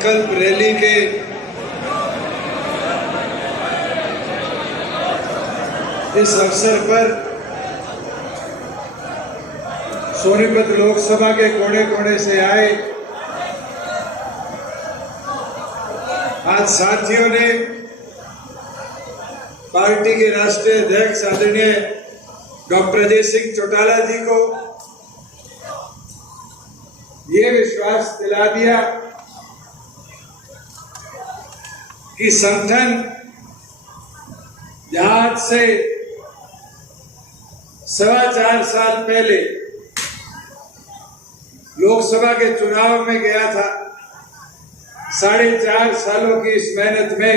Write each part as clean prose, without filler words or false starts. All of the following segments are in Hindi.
संकल्प रैली के इस अवसर पर सोनीपत लोकसभा के कोने कोने से आए आज साथियों ने पार्टी के राष्ट्रीय अध्यक्ष आदरणीय डॉक्टर अजय सिंह चौटाला जी को ये विश्वास दिला दिया कि संगठन जहां आज से 4.25 साल पहले लोकसभा के चुनाव में गया था, 4.5 सालों की इस मेहनत में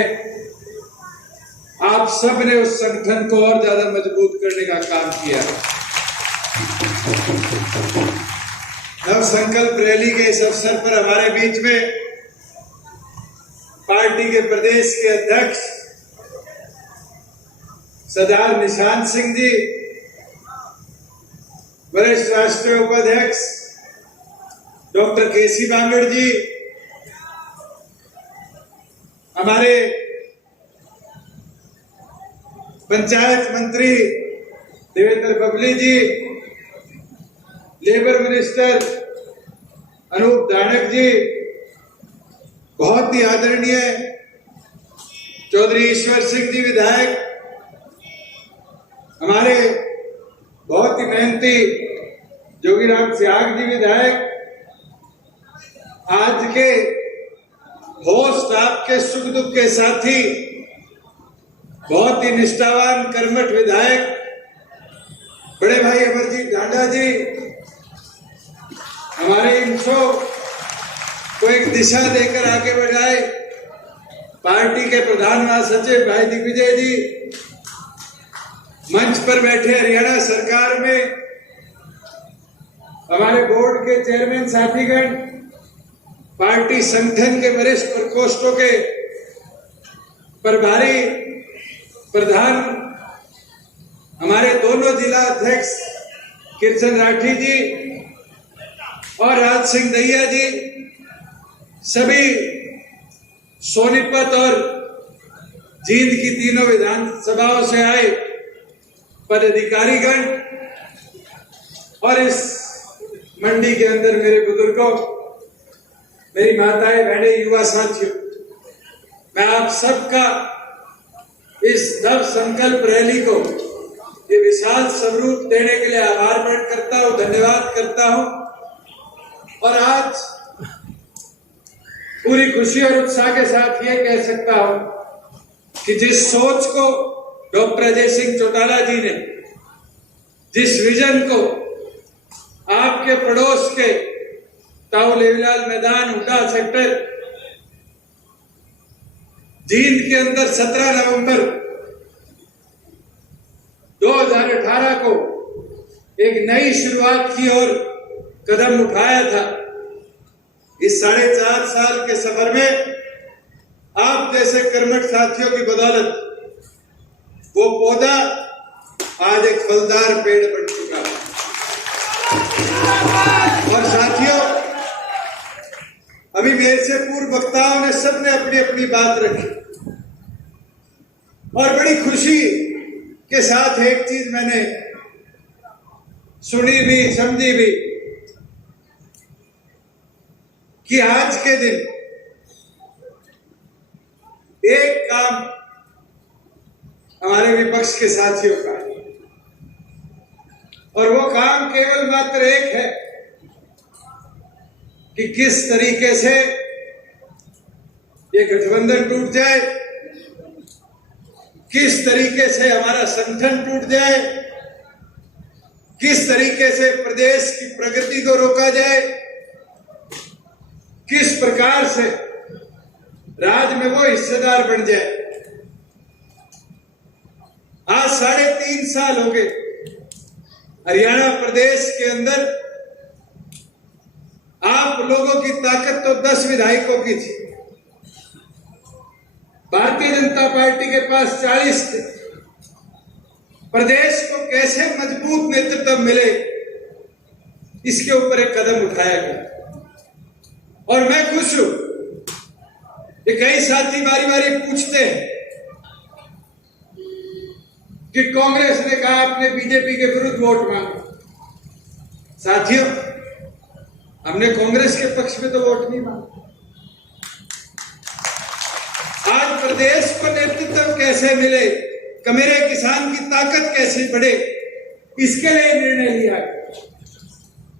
आप सब ने उस संगठन को और ज्यादा मजबूत करने का काम किया। नव संकल्प रैली के इस अवसर पर हमारे बीच में पार्टी के प्रदेश के अध्यक्ष सरदार निशांत सिंह जी, वरिष्ठ राष्ट्रीय उपाध्यक्ष डॉक्टर केसी बांगड़ जी, हमारे पंचायत मंत्री देवेंद्र बबली जी, लेबर मिनिस्टर अनूप धानक जी, बहुत ही आदरणीय चौधरी ईश्वर सिंह जी विधायक, हमारे बहुत ही मेहनती जोगीराम सियाग जी विधायक, आज के होस्ट आपके सुख दुख के साथी, बहुत ही निष्ठावान कर्मठ विधायक बड़े भाई अमरजीत ढांडा जी, हमारे इंशो को एक दिशा देकर आगे बढ़ाए पार्टी के प्रधान महासचिव भाई दिग्विजय जी, मंच पर बैठे हरियाणा सरकार में हमारे बोर्ड के चेयरमैन साथीगण, पार्टी संगठन के वरिष्ठ प्रकोष्ठों के प्रभारी प्रधान, हमारे दोनों जिला अध्यक्ष किरचन राठी जी और राज सिंह दहिया जी, सभी सोनीपत और जींद की तीनों विधानसभाओं से आए पदाधिकारीगण और इस मंडी के अंदर मेरे बुजुर्गों, मेरी माताएं बहनें, युवा साथियों, मैं आप सबका इस नव संकल्प रैली को ये विशाल स्वरूप देने के लिए आभार प्रकट करता हूं, धन्यवाद करता हूं। और आज पूरी खुशी और उत्साह के साथ ये कह सकता हूं कि जिस सोच को डॉक्टर अजय सिंह चौटाला जी ने, जिस विजन को आपके पड़ोस के ताऊ लेवीलाल मैदान हुड्डा सेक्टर जींद के अंदर 17 नवंबर 2018 को एक नई शुरुआत की ओर कदम उठाया था, इस 4.5 साल के सफर में आप जैसे कर्मठ साथियों की बदौलत वो पौधा आज एक फलदार पेड़ बन चुका है। और साथियों, अभी मेरे से पूर्व वक्ताओं ने सबने अपनी अपनी बात रखी और बड़ी खुशी के साथ एक चीज मैंने सुनी भी समझी भी कि आज के दिन एक काम हमारे विपक्ष के साथियों का है और वो काम केवल मात्र एक है कि किस तरीके से ये गठबंधन टूट जाए, किस तरीके से हमारा संगठन टूट जाए, किस तरीके से प्रदेश की प्रगति को रोका जाए, किस प्रकार से राज्य में वो हिस्सेदार बन जाए। आज 3.5 साल हो गए हरियाणा प्रदेश के अंदर आप लोगों की ताकत तो 10 विधायकों की थी, भारतीय जनता पार्टी के पास 40 थे। प्रदेश को कैसे मजबूत नेतृत्व मिले, इसके ऊपर एक कदम उठाया गया और मैं खुश हूं ये कई साथी बारी बारी पूछते हैं कि कांग्रेस ने कहा आपने बीजेपी के विरुद्ध वोट मांगा। साथियों, हमने कांग्रेस के पक्ष में तो वोट नहीं मांगा। आज प्रदेश को नेतृत्व कैसे मिले, मेरे किसान की ताकत कैसे बढ़े, इसके लिए निर्णय लिया गया।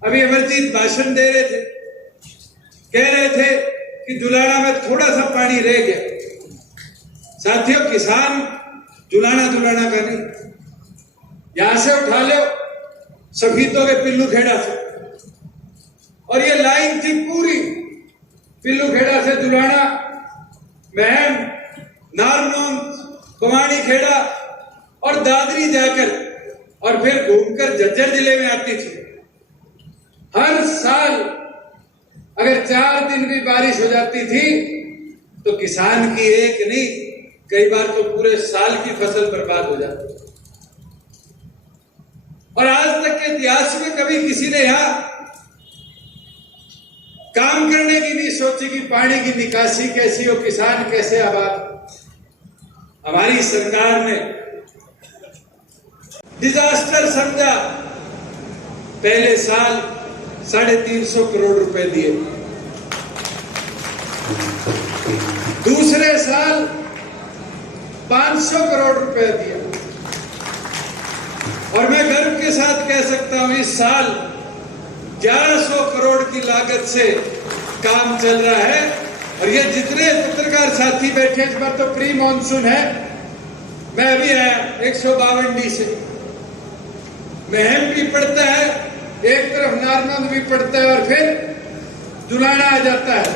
अभी अमरजीत भाषण दे रहे थे, कह रहे थे कि जुलाना में थोड़ा सा पानी रह गया। साथियों, किसान जुलाना का नहीं, यहां से उठा लो सफीतों के पिल्लू खेड़ा से, और ये लाइन थी पूरी पिल्लू खेड़ा से जुलाना, महम, नारनौंद, कुमाड़ी खेड़ा और दादरी जाकर और फिर घूमकर झज्जर जिले में आती थी। हर साल अगर 4 दिन भी बारिश हो जाती थी तो किसान की एक नहीं, कई बार तो पूरे साल की फसल बर्बाद हो जाती। और आज तक के इतिहास में कभी किसी ने यहां काम करने की नहीं सोची कि पानी की निकासी कैसी हो, किसान कैसे आबाद। हमारी सरकार ने डिजास्टर समझा, पहले साल 350 करोड़ रुपए दिए, दूसरे साल 500 करोड़ रुपए दिया, और मैं गर्व के साथ कह सकता हूं इस साल 1100 करोड़ की लागत से काम चल रहा है। और ये जितने पत्रकार साथी बैठे, इस बार तो प्री मानसून है, मैं अभी आया 152 से, महम भी पड़ता है, एक तरफ नारनौंद भी पड़ता है, और फिर जुलाना आ जाता है।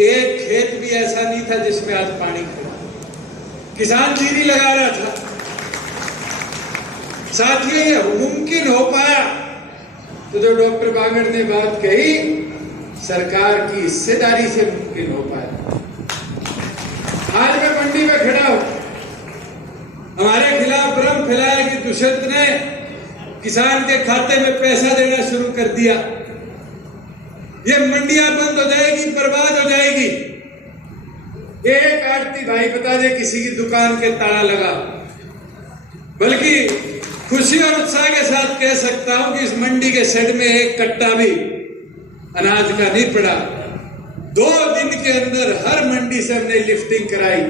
एक खेत भी ऐसा नहीं था जिसमें आज पानी खड़ा, किसान जीरी लगा रहा था। साथियों, ये मुमकिन हो पाया तो जो डॉक्टर बांगड़ ने बात कही, सरकार की हिस्सेदारी से मुमकिन हो पाया। आज मैं मंडी में खड़ा हूं, हमारे खिलाफ भ्रम फैलाया कि दुष्यंत ने किसान के खाते में पैसा देना शुरू कर दिया, ये मंडियां बंद हो जाएगी, बर्बाद हो जाएगी। एक आड़ती भाई बता दे किसी की दुकान के ताला लगा, बल्कि खुशी और उत्साह के साथ कह सकता हूं कि इस मंडी के शेड में एक कट्टा भी अनाज का नहीं पड़ा। 2 दिन के अंदर हर मंडी से हमने लिफ्टिंग कराई,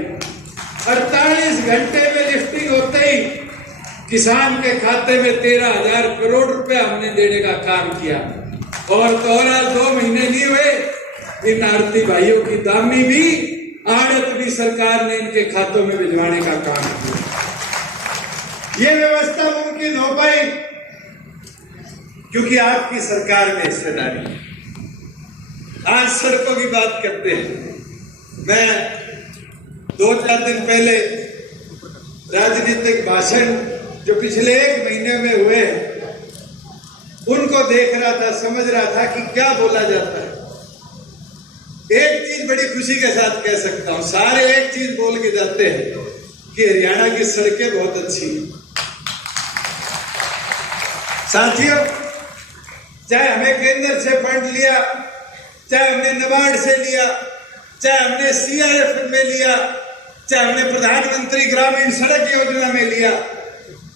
48 घंटे में लिफ्टिंग होते ही किसान के खाते में 13,000 करोड़ रुपया हमने देने का काम किया। और तो और 2 महीने नहीं हुए, इन आड़ती भाइयों की दामी भी, आड़त भी सरकार ने इनके खातों में भिजवाने का काम किया। ये व्यवस्था मुमकिन हो पाई क्योंकि आपकी सरकार में हिस्सेदारी। आज सड़कों की बात करते हैं। मैं 2-4 दिन पहले राजनीतिक भाषण जो पिछले 1 महीने में हुए उनको देख रहा था, समझ रहा था कि क्या बोला जाता है। एक चीज बड़ी खुशी के साथ कह सकता हूं, सारे एक चीज बोल के जाते हैं कि हरियाणा की सड़कें बहुत अच्छी हैं। साथियों, चाहे हमने केंद्र से फंड लिया, चाहे हमने नाबार्ड से लिया, चाहे हमने CRF में लिया, चाहे हमने प्रधानमंत्री ग्रामीण सड़क योजना में लिया,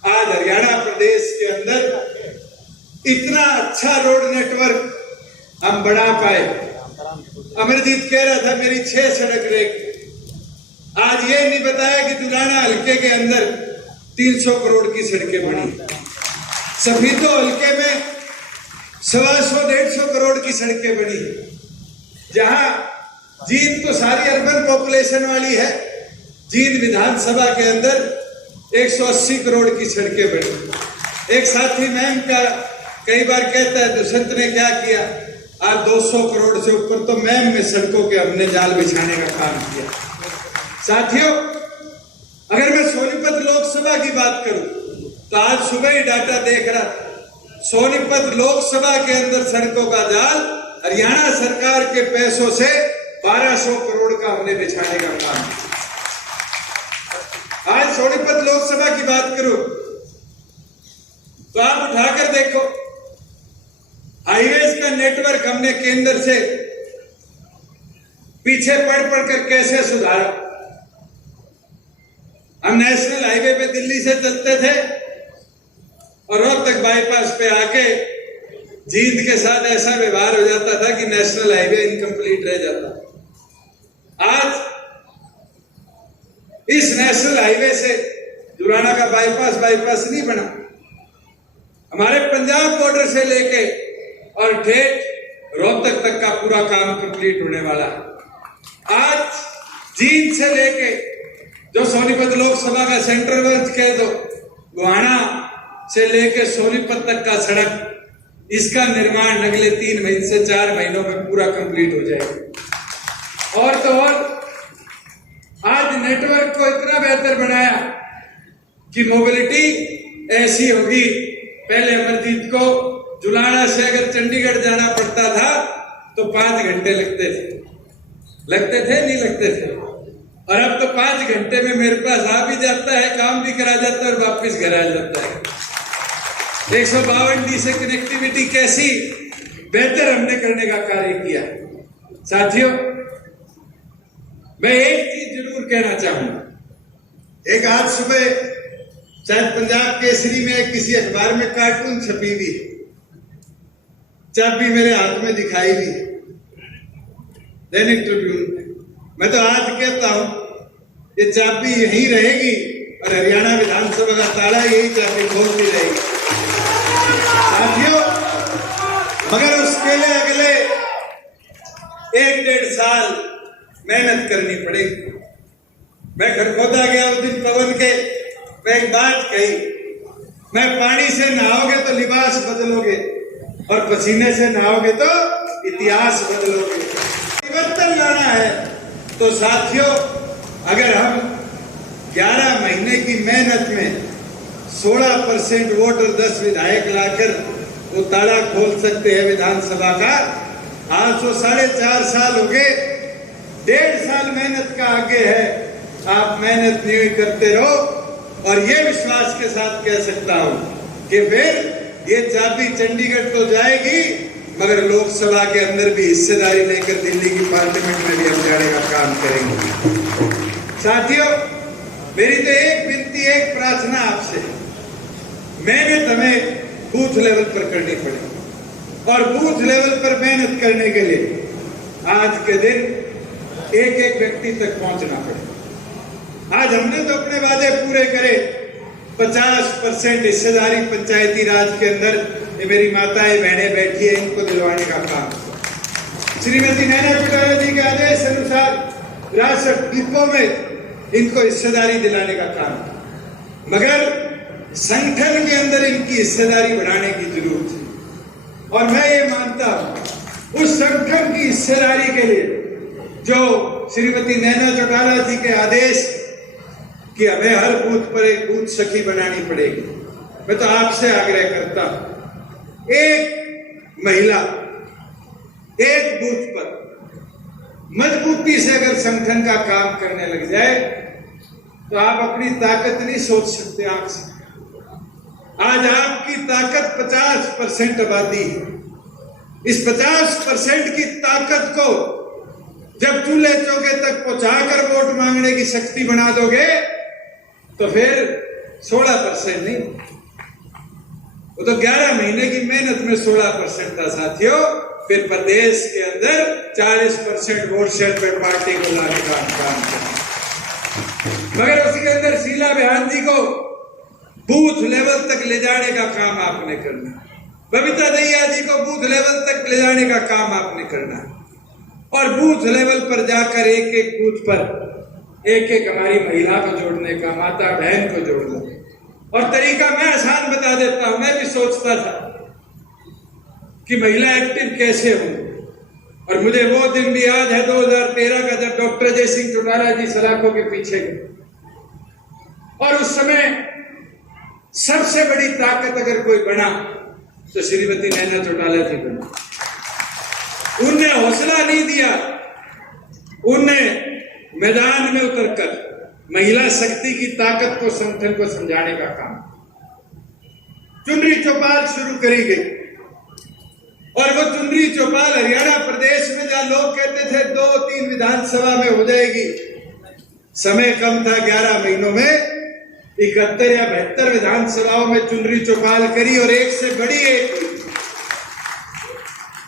आज हरियाणा प्रदेश के अंदर इतना अच्छा रोड नेटवर्क हम बढ़ा पाए। अमरजीत कह रहा था मेरी 6 सड़क रह गई। आज ये नहीं बताया कि दुलाना हल्के के अंदर 300 करोड़ की सड़कें बनी, सफीतो हल्के में 125-150 करोड़ की सड़कें बनी। जहां जींद तो सारी अर्बन पॉपुलेशन वाली है, जींद विधानसभा के अंदर 180 करोड़ की सड़कें बनी। एक साथी मैम का कई बार कहता है दुष्यंत ने क्या किया, आज 200 करोड़ से ऊपर तो मैम में सड़कों के हमने जाल बिछाने का काम किया। साथियों, अगर मैं सोनीपत लोकसभा की बात करूं तो आज सुबह ही डाटा देख रहा, सोनीपत लोकसभा के अंदर सड़कों का जाल हरियाणा सरकार के पैसों से 1200 करोड़ का हमने बिछाने का काम किया। आज सोनीपत लोकसभा की बात करूं तो आप उठाकर देखो, हाईवेज का नेटवर्क हमने केंद्र से पीछे पढ़ कर कैसे सुधारा। हम नेशनल हाईवे पे दिल्ली से चलते थे और रोहतक बाईपास पे आके जींद के साथ ऐसा व्यवहार हो जाता था कि नेशनल हाईवे इनकम्प्लीट रह जाता। आज इस नेशनल हाईवे से दुराना का बाईपास नहीं बना, हमारे पंजाब बॉर्डर से लेके और ठेठ रोहतक तक का पूरा काम कंप्लीट होने वाला है। आज जींद से लेके जो सोनीपत लोकसभा का सेंट्रल वर्ज कह दो, गोहाना से लेके सोनीपत तक का सड़क, इसका निर्माण अगले 3 महीने से 4 महीनों में पूरा कंप्लीट हो जाएगा। और तो और आज नेटवर्क को इतना बेहतर बनाया कि मोबिलिटी ऐसी होगी। पहले अमरजीत को जुलाना से अगर चंडीगढ़ जाना पड़ता था तो 5 घंटे लगते थे नहीं लगते थे, और अब तो 5 घंटे में मेरे पास आ भी जाता है, काम भी करा जाता है और वापस घर आ जाता है। 152D से कनेक्टिविटी कैसी बेहतर हमने करने का कार्य किया। साथियों, मैं एक चीज जरूर कहना चाहूंगा। एक आज सुबह शायद पंजाब केसरी में किसी अखबार में कार्टून छपी हुई, चाबी मेरे हाथ में दिखाई दी, दैनिक ट्रिब्यून। मैं तो आज कहता हूं ये चाबी यहीं रहेगी और हरियाणा विधानसभा का ताला यही चाबी खोलती रहेगी। साथियों, मगर उसके लिए अगले 1-1.5 साल मेहनत करनी पड़ेगी। मैं खरखोदा गया उस दिन पवन के, मैं एक बात कही, मैं पानी से नहाओगे तो लिबास बदलोगे और पसीने से नहाओगे तो इतिहास बदलोगे। परिवर्तन लाना है तो साथियों, अगर हम 11 महीने की मेहनत में 16% वोट और 10 विधायक लाकर वो ताला खोल सकते हैं विधानसभा का। आज तो 4.5 साल हो गए, 1.5 साल मेहनत का आगे है। आप मेहनत नहीं करते रहो और ये विश्वास के साथ कह सकता हूं कि फिर ये चाबी चंडीगढ़ तो जाएगी, मगर लोकसभा के अंदर भी हिस्सेदारी लेकर दिल्ली की पार्लियामेंट में भी हम जाने का काम करेंगे। साथियों, मेरी तो एक विनती, एक प्रार्थना आपसे, मेहनत हमें बूथ लेवल पर करनी पड़ेगी और बूथ लेवल पर मेहनत करने के लिए आज के दिन एक व्यक्ति तक पहुंचना पड़ेगा। आज हमने तो अपने वादे पूरे करे, 50% हिस्सेदारी पंचायती राज के अंदर, ये मेरी माताएं बहनें बैठी है, इनको दिलवाने का काम। श्रीमती नैना चौटाला जी के आदेश अनुसार विरासत डिपो में इनको हिस्सेदारी दिलाने का काम, मगर संगठन के अंदर इनकी हिस्सेदारी बढ़ाने की जरूरत है। और मैं ये मानता हूं उस संगठन की हिस्सेदारी के लिए जो श्रीमती नैना चौटाला जी के आदेश कि हमें हर बूथ पर एक बूथ सखी बनानी पड़ेगी, मैं तो आपसे आग्रह करता हूं, एक महिला एक बूथ पर मजबूती से अगर संगठन का काम करने लग जाए तो आप अपनी ताकत नहीं सोच सकते आंख से। आज आपकी ताकत 50% आबादी है। इस 50% की ताकत को जब चूल्हे चौके तक पहुंचाकर वोट मांगने की शक्ति बना दोगे तो फिर 16% नहीं, वो तो 11 महीने की मेहनत में 16% था साथियों। फिर प्रदेश के अंदर 40% वोट शेयर पर पार्टी को लाने का काम किया, मगर उसके अंदर शीला बेहान जी को बूथ लेवल तक ले जाने का काम आपने करना, बबीता दहिया जी को बूथ लेवल तक ले जाने का काम आपने करना, और बूथ लेवल पर जाकर एक बूथ पर एक हमारी महिला को जोड़ने का, माता बहन को जोड़ना। और तरीका मैं आसान बता देता हूं। मैं भी सोचता था कि महिला एक्टिव कैसे हो, और मुझे वो दिन भी याद है 2013 का, जब डॉक्टर अजय सिंह चौटाला जी सलाखों के पीछे गए, और उस समय सबसे बड़ी ताकत अगर कोई बना तो श्रीमती नैना चौटाला जी बना। उनने हौसला नहीं दिया, उनने मैदान में उतरकर महिला शक्ति की ताकत को संगठन को समझाने का काम, चुनरी चौपाल शुरू करी गई। और वो चुनरी चौपाल हरियाणा प्रदेश में जहां लोग कहते थे 2-3 विधानसभा में हो जाएगी, समय कम था, 11 महीनों में 71 या 72 विधानसभाओं में चुनरी चौपाल करी और एक से बड़ी एक।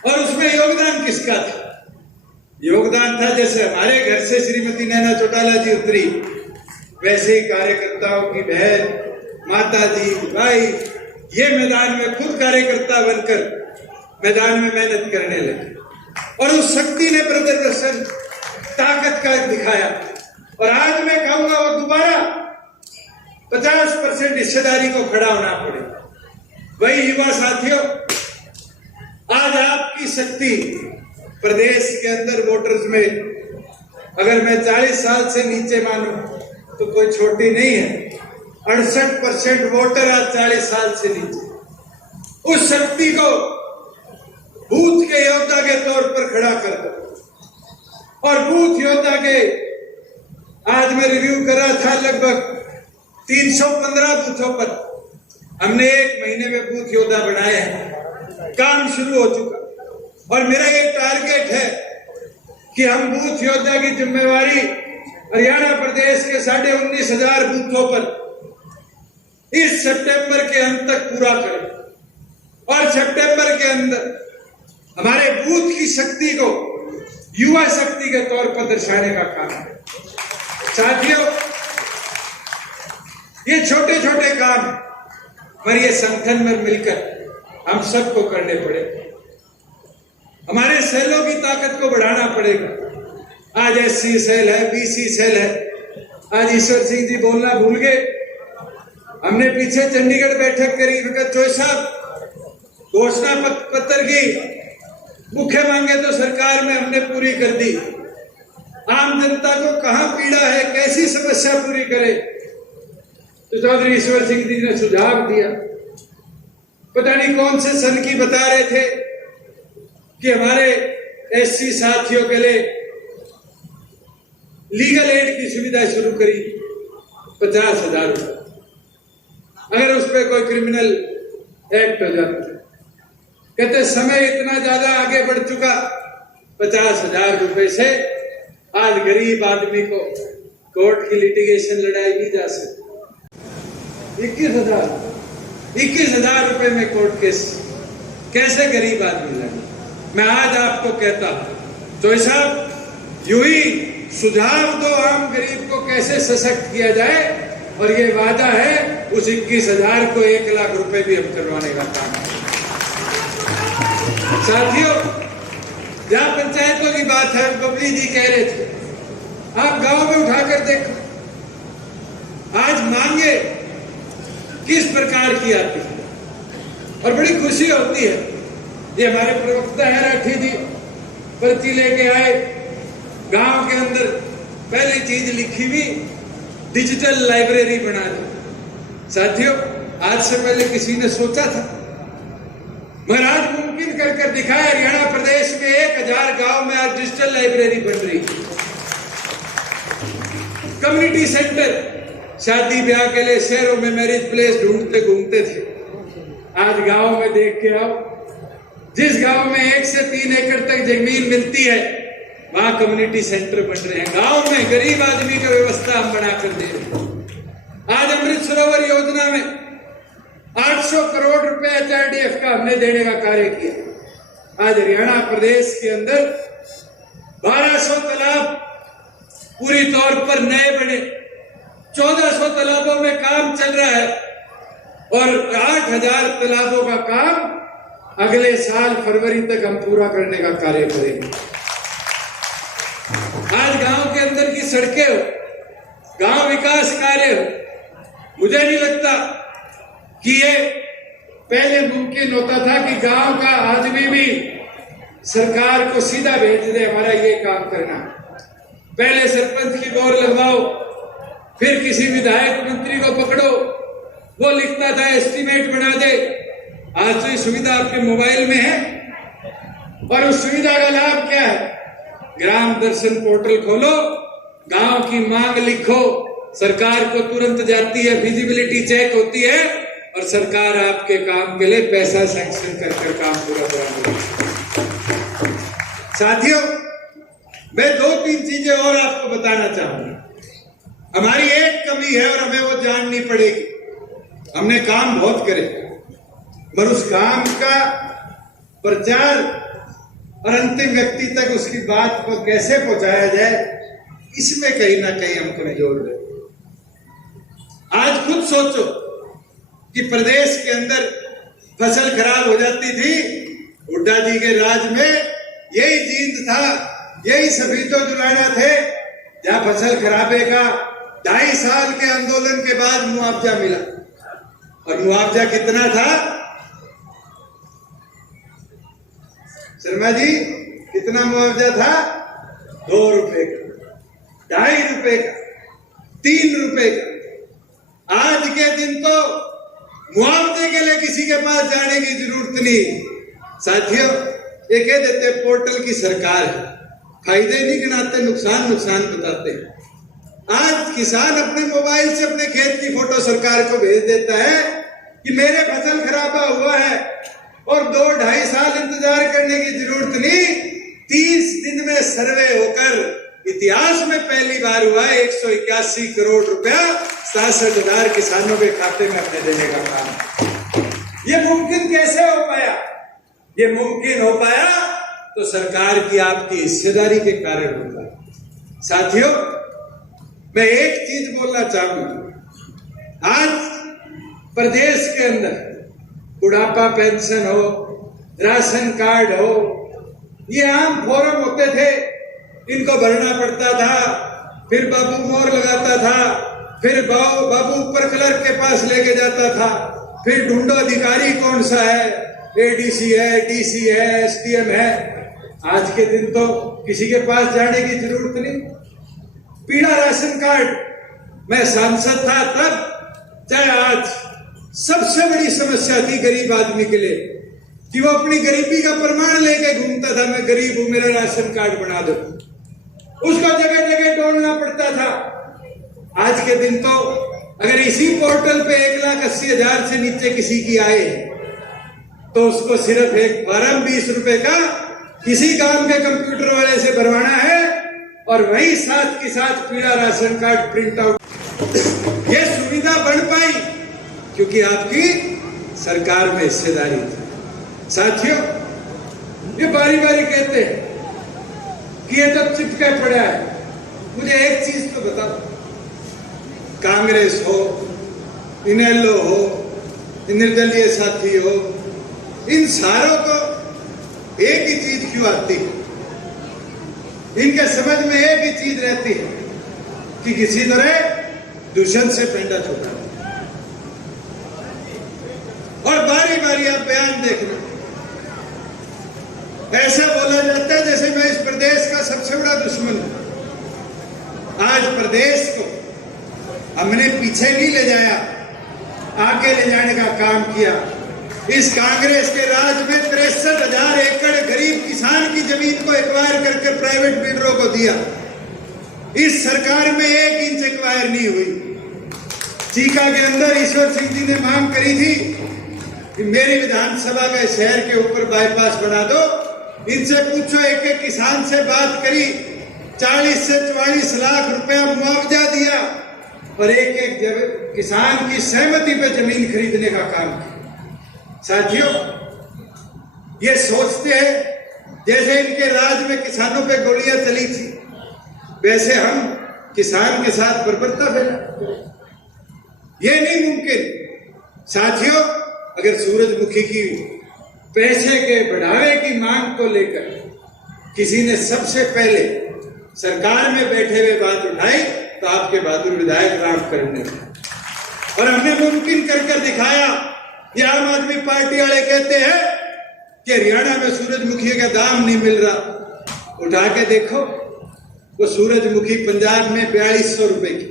और उसमें योगदान किसका था? योगदान था जैसे हमारे घर से श्रीमती नैना चौटाला जी उतरी, वैसे ही कार्यकर्ताओं की बहन, माता जी, भाई ये मैदान में खुद कार्यकर्ता बनकर मैदान में मेहनत करने लगे और उस शक्ति ने प्रदर्शन ताकत का दिखाया। और आज मैं कहूंगा वो दोबारा 50% हिस्सेदारी को खड़ा होना पड़े। वही युवा साथियों, आज आपकी शक्ति प्रदेश के अंदर वोटर्स में, अगर मैं 40 साल से नीचे मानूं तो कोई छोटी नहीं है। 68% वोटर आज 40 साल से नीचे। उस शक्ति को बूथ के योद्धा के तौर पर खड़ा कर दो। और बूथ योद्धा के आज मैं रिव्यू कर रहा था, लगभग 315 बूथों पर हमने 1 महीने में बूथ योद्धा बनाए हैं। काम शुरू हो चुका और मेरा ये टारगेट है कि हम बूथ योद्धा की जिम्मेवारी हरियाणा प्रदेश के 19,500 बूथों पर इस सितंबर के अंत तक पूरा करें। और सितंबर के अंदर हमारे बूथ की शक्ति को युवा शक्ति के तौर पर दर्शाने का काम है। साथियों, ये छोटे छोटे काम पर ये संगठन में मिलकर हम सबको करने पड़े। हमारे सेलों की ताकत को बढ़ाना पड़ेगा। आज एससी सेल है, बीसी सेल है। आज ईश्वर सिंह जी बोलना भूल गए। हमने पीछे चंडीगढ़ बैठक करी, चोई साहब घोषणा पत्र की मुख्य मांगे तो सरकार में हमने पूरी कर दी। आम जनता को कहां पीड़ा है, कैसी समस्या पूरी करे, तो चौधरी ईश्वर सिंह जी ने सुझाव दिया। पता नहीं कौन से सन की बता रहे थे कि हमारे एससी साथियों के लिए लीगल एड की सुविधा शुरू करी 50,000 रुपए, अगर उस पर कोई क्रिमिनल एक्ट हो जाता। कहते समय इतना ज्यादा आगे बढ़ चुका, 50,000 रुपए से आज गरीब आदमी को कोर्ट की लिटिगेशन लड़ाई नहीं जा सकती। 21,000 रुपए में कोर्ट केस कैसे गरीब आदमी लड़े? मैं आज आपको कहता हूं, चोई साहब यूं ही सुझाव दो आम गरीब को कैसे सशक्त किया जाए, और ये वादा है उस 21,000 को 1 लाख रुपए भी हम करवाने का काम है। साथियों, जहां पंचायतों की बात है, बबली जी कह रहे थे, आप गांव में उठाकर देखो, आज मांगे किस प्रकार की आती है और बड़ी खुशी होती है। ये हमारे प्रवक्ता है राठी जी पर्ची लेके आए, गांव के अंदर पहली चीज लिखी हुई डिजिटल लाइब्रेरी बना दी। साथियों, आज से पहले किसी ने सोचा था? मगर आज मुमकिन कर दिखाया। हरियाणा प्रदेश में 1000 गांव में आज डिजिटल लाइब्रेरी बन रही है। कम्युनिटी सेंटर, शादी ब्याह के लिए शहरों में मैरिज प्लेस ढूंढते घूमते थे, आज गांव में देख के आओ, जिस गांव में 1 से 3 एकड़ तक जमीन मिलती है वहां कम्युनिटी सेंटर बन रहे हैं। गांव में गरीब आदमी की व्यवस्था हम बनाकर दे रहे हैं। आज अमृत सरोवर योजना में 800 करोड़ रुपए HRDF का हमने देने का कार्य किया। आज हरियाणा प्रदेश के अंदर 1200 तालाब पूरी तौर पर नए बने, 1400 तालाबों में काम चल रहा है और 8000 तालाबों का काम अगले साल फरवरी तक हम पूरा करने का कार्य करेंगे। आज गांव के अंदर की सड़कें हो, गांव विकास कार्य हो, मुझे नहीं लगता कि ये पहले मुमकिन होता था कि गांव का आदमी भी सरकार को सीधा भेज दे हमारा ये काम करना। पहले सरपंच की बोर लगवाओ, फिर किसी विधायक मंत्री को पकड़ो, वो लिखता था एस्टीमेट बना दे। आज तो ये सुविधा आपके मोबाइल में है और उस सुविधा का लाभ क्या है? ग्राम दर्शन पोर्टल खोलो, गांव की मांग लिखो, सरकार को तुरंत जाती है, फिजिबिलिटी चेक होती है और सरकार आपके काम के लिए पैसा सैंक्शन कर काम पूरा करा। साथियों, मैं 2-3 चीजें और आपको बताना चाहूंगा। हमारी एक कमी है और हमें वो जाननी पड़ेगी। हमने काम बहुत करे, पर उस काम का प्रचार और अंतिम व्यक्ति तक उसकी बात को कैसे पहुंचाया जाए, इसमें कहीं ना कहीं हम कमजोर रहे। आज खुद सोचो कि प्रदेश के अंदर फसल खराब हो जाती थी, हुड्डा जी के राज में यही जींद था, यही सभी तो जुलाना थे, जहां फसल खराबे का 2.5 साल के आंदोलन के बाद मुआवजा मिला। और मुआवजा कितना था शर्मा जी? कितना मुआवजा था? 2 रुपए का, 2.5 रुपए का, 3 रुपए का। आज के दिन तो मुआवजे के लिए किसी के पास जाने की जरूरत नहीं। साथियों, ये कह देते पोर्टल की सरकार है, फायदे नहीं गिनाते, नुकसान बताते हैं। आज किसान अपने मोबाइल से अपने खेत की फोटो सरकार को भेज देता है कि मेरे फसल खराबा हुआ है, और 2-2.5 साल इंतजार करने की जरूरत नहीं। 30 दिन में सर्वे होकर इतिहास में पहली बार हुआ है 181 करोड़ रुपया 67,000 किसानों के खाते में अपने देने का काम। ये मुमकिन कैसे हो पाया? ये मुमकिन हो पाया तो सरकार की आपकी हिस्सेदारी के कारण होता है। साथियों, मैं एक चीज बोलना चाहूंगा। आज प्रदेश के अंदर बुढ़ापा पेंशन हो, राशन कार्ड हो, ये आम फॉर्म होते थे, इनको भरना पड़ता था, फिर बाबू मोहर लगाता था, फिर बाबू ऊपर क्लर्क के पास लेके जाता था, फिर ढूंढो अधिकारी कौन सा है, एडीसी है, डीसी है, एसडीएम है। आज के दिन तो किसी के पास जाने की जरूरत नहीं। पीला राशन कार्ड, मैं सांसद था तब, चाहे आज, सबसे बड़ी समस्या थी गरीब आदमी के लिए कि वो अपनी गरीबी का प्रमाण लेके घूमता था, मैं गरीब हूं, मेरा राशन कार्ड बना दो। उसको जगह जगह ढूंढना पड़ता था। आज के दिन तो अगर इसी पोर्टल पे 1,80,000 से नीचे किसी की आए तो उसको सिर्फ एक फॉर्म 20 रुपए का किसी गांव के कंप्यूटर वाले से भरवाना है, और वही साथ के साथ पीला राशन कार्ड प्रिंट आउट। ये सुविधा बन पाई क्योंकि आपकी सरकार में हिस्सेदारी थी। साथियों, ये बारी बारी कहते हैं कि ये तो चिपके पड़ा है। मुझे एक चीज तो बताओ, कांग्रेस हो, इनेलो हो, निर्दलीय साथी हो, इन सारों को एक ही चीज क्यों आती है? इनके समझ में एक ही चीज रहती है कि किसी तरह दुष्यंत से पेंडा छुटा। और बारी बारी आप बयान देखना, ऐसा बोला जाता है जैसे मैं इस प्रदेश का सबसे बड़ा दुश्मन हूं। आज प्रदेश को हमने पीछे नहीं ले जाया, आगे ले जाने का काम किया। इस कांग्रेस के राज में 63,000 एकड़ गरीब किसान की जमीन को एक्वायर करके प्राइवेट बिल्डरों को दिया। इस सरकार में 1 इंच एक्वायर नहीं हुई। चीका के अंदर ईश्वर सिंह जी ने मांग करी थी कि मेरी विधानसभा के शहर के ऊपर बाईपास बना दो। इनसे पूछो, एक एक किसान से बात करी, 40 से 44 लाख रुपया मुआवजा दिया, और एक एक किसान की सहमति पे जमीन खरीदने का काम किया। साथियों, ये सोचते हैं जैसे इनके राज में किसानों पे गोलियां चली थी, वैसे हम किसान के साथ बर्बरता फैला। ये नहीं मुमकिन। साथियों, अगर सूरजमुखी की पैसे के बढ़ावे की मांग को लेकर किसी ने सबसे पहले सरकार में बैठे हुए बात उठाई तो आपके बहादुर विधायक रामकरण ने, और हमने मुमकिन कर दिखाया। ये आम आदमी पार्टी वाले कहते हैं कि हरियाणा में सूरजमुखी का दाम नहीं मिल रहा। उठा के देखो, वो सूरजमुखी पंजाब में 4200 रुपए की,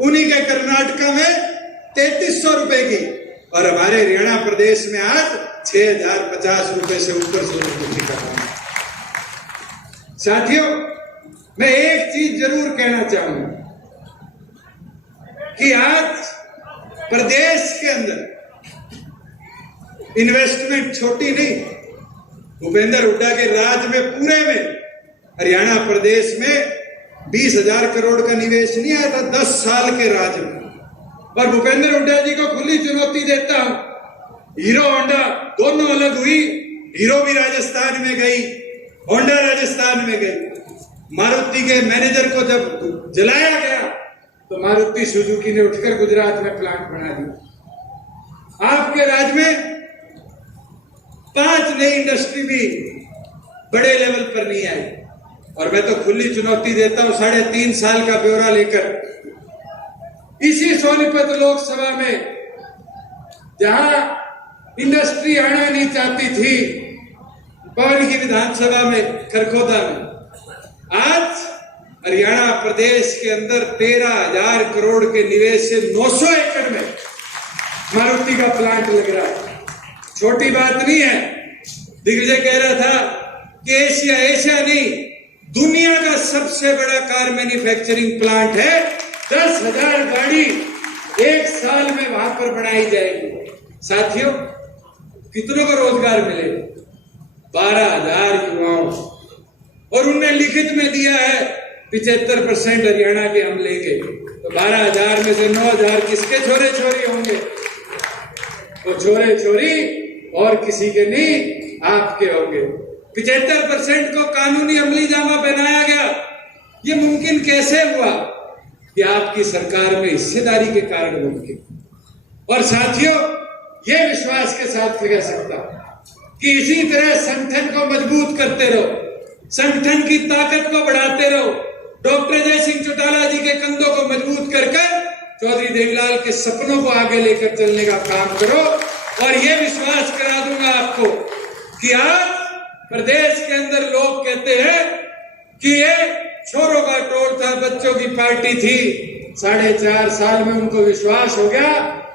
उन्हीं के कर्नाटका में 3300 रुपए की, और हमारे हरियाणा प्रदेश में आज 6,050 रुपए से ऊपर सूरजमुखी का दाम। साथियों, मैं एक चीज जरूर कहना चाहूंगा कि आज प्रदेश के अंदर इन्वेस्टमेंट छोटी नहीं, भूपेंद्र हुड्डा के राज में पूरे में हरियाणा प्रदेश में 20,000 करोड़ का निवेश नहीं आया था 10 साल के राज में। और भूपेंद्र हुड्डा जी को खुली चुनौती देता हूं, हीरो होंडा दोनों अलग हुई, हीरो भी राजस्थान में गई, होंडा राजस्थान में गई। मारुति के मैनेजर को जब जलाया गया तो मारुति सुजुकी ने उठकर गुजरात में प्लांट बना दिया। आपके राज में 5 नई इंडस्ट्री भी बड़े लेवल पर नहीं आई। और मैं तो खुली चुनौती देता हूं 3.5 साल का ब्यौरा लेकर इसी सोनीपत लोकसभा में, जहां इंडस्ट्री आना नहीं चाहती थी, पवन की विधानसभा में खरखोदा में, आज हरियाणा प्रदेश के अंदर 13,000 करोड़ के निवेश से 900 एकड़ में मारुति का प्लांट लग रहा है। छोटी बात नहीं है। दिग्विजय कह रहा था कि एशिया नहीं, दुनिया का सबसे बड़ा कार मैन्युफैक्चरिंग प्लांट है। 10,000 गाड़ी 1 साल में वहां पर बनाई जाएगी। साथियों, कितनों को रोजगार मिलेगा? 12,000 युवाओं। और उन्होंने लिखित में दिया है 75% हरियाणा के हम लेंगे। तो 12,000 में से 9,000 किसके छोरे छोरी होंगे? वो छोरे छोरी और किसी के नहीं, आपके होंगे। 75% को कानूनी अमली जामा पहनाया गया। ये मुमकिन कैसे हुआ? कि आपकी सरकार में हिस्सेदारी के कारण मुमकिन। और साथियों, ये विश्वास के साथ कह सकता कि इसी तरह संगठन को मजबूत करते रहो, संगठन की ताकत को बढ़ाते रहो। डॉक्टर अजय सिंह चौटाला जी के कंधों को मजबूत कर चौधरी देवीलाल के सपनों को आगे लेकर चलने का काम करो। और ये विश्वास करा दूंगा आपको कि आज प्रदेश के अंदर लोग कहते हैं कि ये छोरों का टोल था, बच्चों की पार्टी थी। 4.5 साल में उनको विश्वास हो गया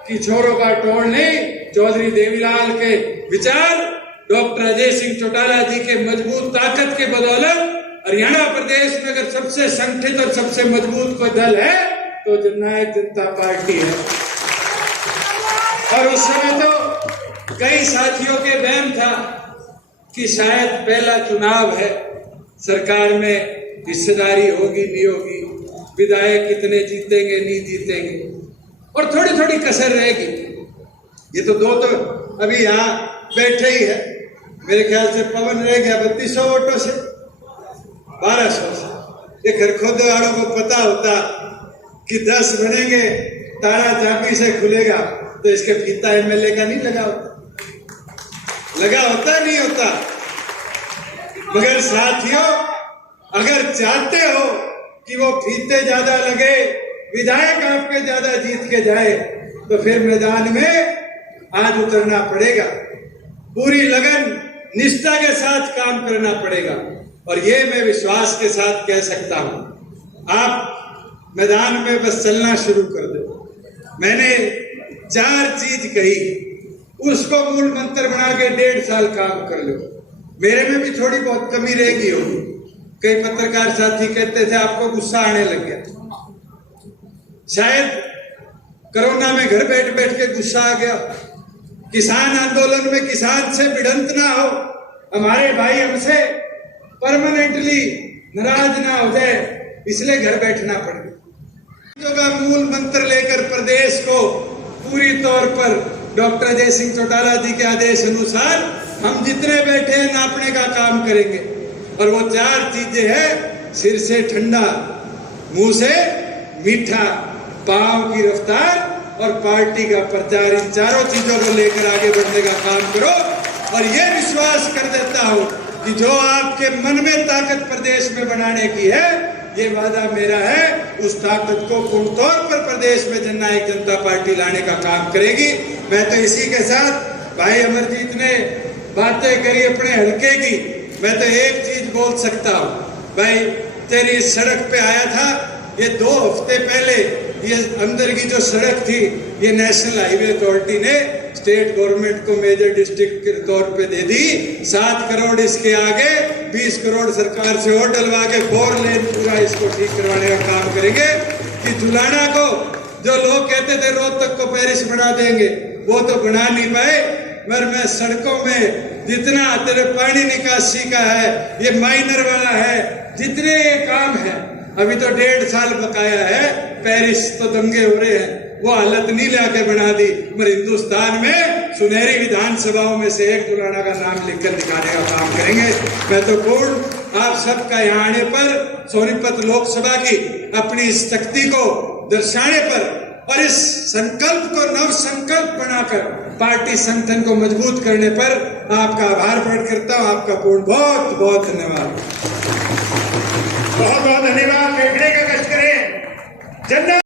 कि छोरों का टोल नहीं, चौधरी देवीलाल के विचार, डॉक्टर अजय सिंह चौटाला जी के मजबूत ताकत के बदौलत हरियाणा प्रदेश में अगर सबसे संगठित और सबसे मजबूत कोई दल है तो जननायक जनता पार्टी है। और उस समय तो कई साथियों के वहम था कि शायद पहला चुनाव है, सरकार में हिस्सेदारी होगी नहीं होगी, विधायक कितने जीतेंगे नहीं जीतेंगे, और थोड़ी थोड़ी कसर रहेगी। ये तो 2 तो अभी यहाँ बैठे ही है। मेरे ख्याल से पवन रह गया 3200 वोटों से, 1200 से। ये खरखोदे वालों को पता होता कि 10 बनेंगे, तारा चाबी से खुलेगा, तो इसके फीता एमएलए का नहीं लगा होता। लगा होता नहीं होता। मगर साथियों, अगर चाहते हो कि वो फीते ज्यादा लगे, विधायक आपके ज्यादा जीत के जाए, तो फिर मैदान में आज उतरना पड़ेगा। पूरी लगन निष्ठा के साथ काम करना पड़ेगा। और ये मैं विश्वास के साथ कह सकता हूं, आप मैदान में बस चलना शुरू कर दो। मैंने 4 चीज कही, उसको मूल मंत्र बना के 1.5 साल काम कर लो। मेरे में भी थोड़ी बहुत कमी रहेगी होगी। कई पत्रकार साथी कहते थे आपको गुस्सा आने लग गया। शायद कोरोना में घर बैठ बैठ के गुस्सा आ गया। किसान आंदोलन में किसान से भिड़ंत ना हो, हमारे भाई हमसे परमानेंटली नाराज ना हो जाए, इसलिए घर बैठना पड़े। का मूल मंत्र लेकर प्रदेश को पूरी तौर पर डॉक्टर अजय सिंह चौटाला जी के आदेश अनुसार हम जितने बैठे हैं नापने का काम करेंगे। और वो 4 चीजें हैं, सिर से ठंडा, मुंह से मीठा, पांव की रफ्तार और पार्टी का प्रचार। इन 4 चीजों को लेकर आगे बढ़ने का काम करो। और ये विश्वास कर देता हूं कि जो आपके मन में ताकत प्रदेश में बनाने की है, ये वादा मेरा है, उस ताकत को पूर्ण तौर पर प्रदेश में जननायक जनता पार्टी लाने का काम करेगी। मैं तो इसी के साथ भाई अमरजीत ने बातें करी अपने हल्के की, मैं तो एक चीज बोल सकता हूँ भाई, तेरी सड़क पे आया था, ये 2 हफ्ते पहले ये अंदर की जो सड़क थी, ये नेशनल हाईवे अथॉरिटी ने स्टेट गवर्नमेंट को मेजर डिस्ट्रिक्ट के तौर पे दे दी। 7 करोड़ इसके आगे 20 करोड़ सरकार से और डलवा के 4 लेन पूरा इसको ठीक करवाने का काम करेंगे। कि जुलाना को जो लोग कहते थे रोहतक को पेरिस बना देंगे, वो तो बना नहीं पाए। मगर मैं सड़कों में जितना तेरे पानी निकासी का है, ये माइनर वाला है, जितने ये काम है, अभी तो 1.5 साल बकाया है, पेरिस तो दंगे हो रहे हैं, वो हालत नहीं लाके बना दी। मगर हिंदुस्तान में सुनहरी विधानसभाओं में से एक दुलाना का नाम लिखकर दिखाने का काम करेंगे। मैं तो पूर्ण आप सबका यहाँ आने पर, सोनीपत लोकसभा की अपनी इस शक्ति को दर्शाने पर और इस संकल्प को नव संकल्प बनाकर पार्टी संगठन को मजबूत करने पर आपका आभार प्रकट करता हूँ। आपका पूर्ण बहुत बहुत धन्यवाद। बहुत बहुत धन्यवाद। देखने का कष्ट करें।